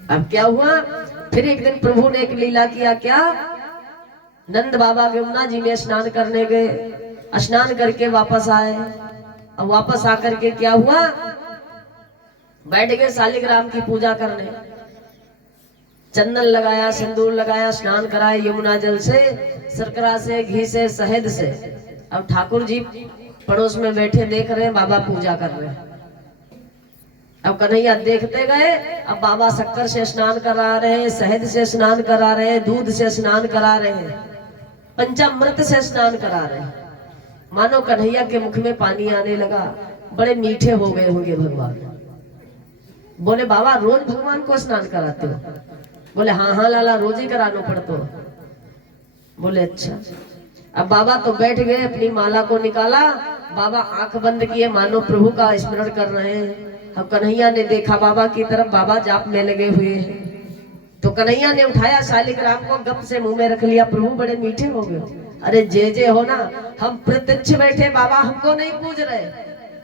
अब क्या हुआ, फिर एक दिन प्रभु ने एक लीला किया। क्या, नंद बाबा यमुना जी में स्नान करने गए, स्नान करके वापस आए। अब वापस आकर के क्या हुआ, बैठ गए शालिग्राम की पूजा करने। चंदन लगाया, सिंदूर लगाया, स्नान कराया यमुना जल से, शर्करा से, घी से, शहद से। अब ठाकुर जी पड़ोस में बैठे देख रहे हैं, बाबा पूजा कर रहे हैं। अब कन्हैया देखते गए, अब बाबा शक्कर से स्नान करा रहे हैं, शहद से स्नान करा रहे हैं, दूध से स्नान करा रहे हैं, पंचामृत से स्नान करा रहे हैं। मानो कन्हैया के मुख में पानी आने लगा। बड़े मीठे हो गए होंगे भगवान। बोले बाबा रोज भगवान को स्नान कराते हो? बोले हाँ हाँ लाला, रोज ही कराना पड़तो। बोले अच्छा। अब बाबा तो बैठ गए, अपनी माला को निकाला, बाबा आंख बंद किए, मानो प्रभु का स्मरण कर रहे हैं। अब कन्हैया ने देखा बाबा की तरफ, बाबा जाप में लगे हुए हैं। तो कन्हैया ने उठाया शालिग्राम को, गप से मुंह में रख लिया। प्रभु बड़े मीठे हो गए। अरे जे हो ना, हम प्रत्यक्ष बैठे, बाबा हमको नहीं पूज रहे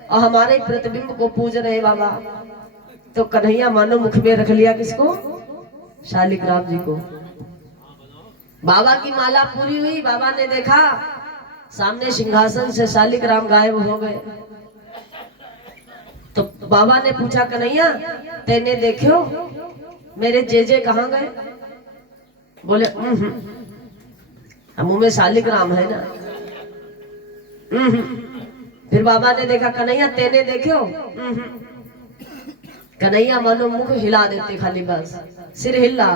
और हमारे प्रतिबिंब को पूज रहे बाबा। तो कन्हैया मानो मुख में रख लिया किसको, शालिग्राम जी को। बाबा की माला पूरी हुई, बाबा ने देखा सामने सिंहासन से शालिग्राम गायब हो गए। तो बाबा ने पूछा कन्हैया तेने देखो मेरे जे कहाँ गए? बोले मुंह में शालिग्राम है ना। फिर बाबा ने देखा, कन्हैया तेने देखो? कन्हैया मानो मुख हिला देते, खाली बस सिर हिला।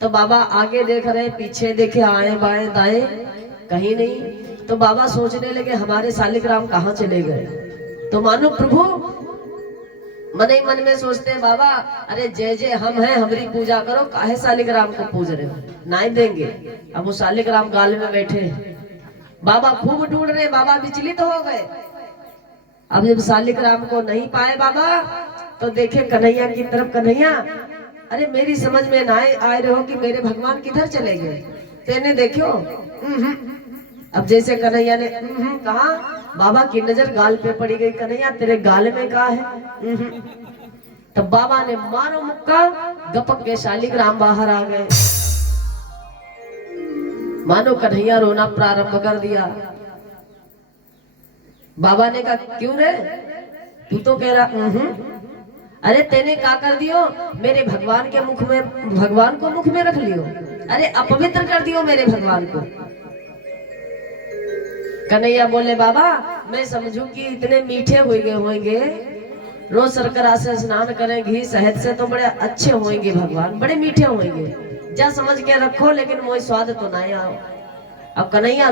तो बाबा आगे देख रहे, पीछे देखे, आए बाएं दाएं, कहीं नहीं। तो बाबा सोचने लगे हमारे शालिग्राम कहाँ चले गए। तो मानो प्रभु मन ही मन में सोचते हैं, बाबा अरे जे हम हैं, हमारी पूजा करो, काहे शालिग्राम को पूज रहे हो, नहीं देंगे। अब वो शालिग्राम गाल में बैठे, बाबा खूब ढूंढ रहे, बाबा विचलित हो गए। अब जब शालिग्राम को नहीं पाए बाबा, तो देखे कन्हैया की तरफ, कन्हैया अरे मेरी समझ में ना आए रहे हो कि मेरे भगवान किधर चले गए, तेने देखो? अब जैसे कन्हैया ने कहा, बाबा की नजर गाल पे पड़ी गई। कन्हैया तेरे गाल में कहा है? तब बाबा ने मारो मुक्का, गपक के शालिग्राम बाहर आ गए। मानो कन्हैया रोना प्रारंभ कर दिया। बाबा ने कहा क्यों रे, तू तो कह रहा अरे तेने क्या कर दियो, मेरे भगवान के मुख में, भगवान को मुख में रख लियो, अरे अपवित्र कर दियो मेरे भगवान को। कन्हैया बोले बाबा मैं समझू कि इतने मीठे हुए होंगे, रोज शर्करा से स्नान करें, घी शहद से, तो बड़े अच्छे होंगे भगवान, बड़े मीठे होंगे, जा समझ के रखो, लेकिन मोई स्वाद तो ना आओ। अब कन्हैया